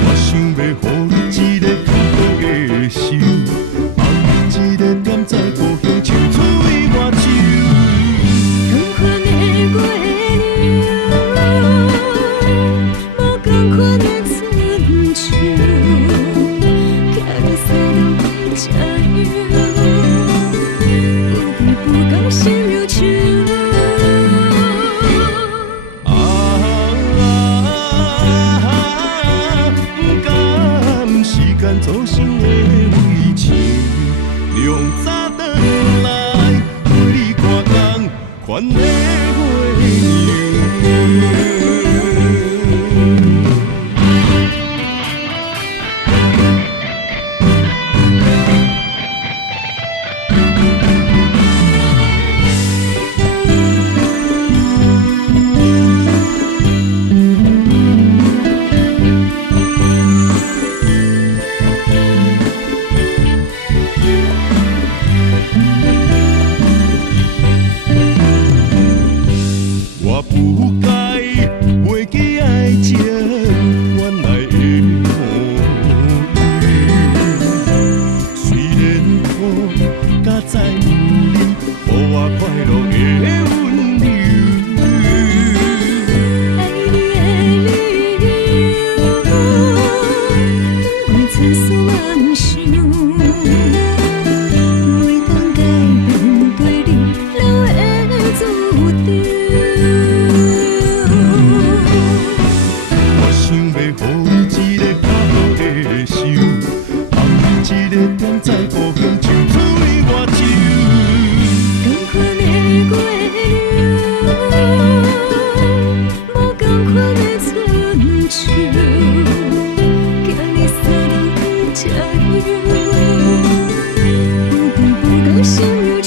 我想要予你一个幸福的心，放你一个点在故乡，唱出我手。同款的月亮，无同款的春秋，行你所当的车油，有对不共心忧愁。造成的为情，量早转来陪你看工，款的月我不该袂记爱情原来的模样，虽然苦，甲在有你，予我快乐的温柔。爱你的理由，为千丝万绪，每当改变对你留的注定。我想要予你一个较好的手，放你一个点在故乡，唱出我手。同款的月亮，无同款的春秋，行你所当的车油，有对不共心忧愁。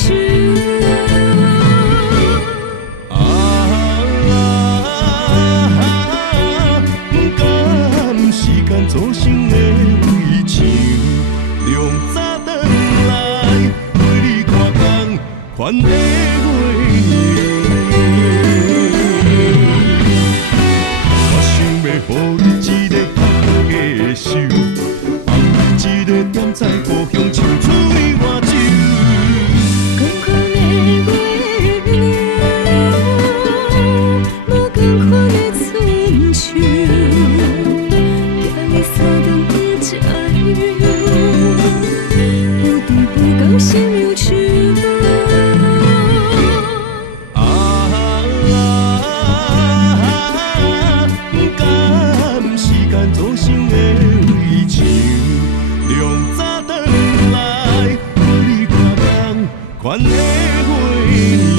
时间造成的为情，量早转来陪你看工，款的月亮。我想要予你一个较好的手，放你一个点在故乡，唱出我手。同款的月亮，无同款的春秋。你所当的车油，有对不共心忧愁。不甘时间造成的为情，量早转来陪你看工，款的月亮。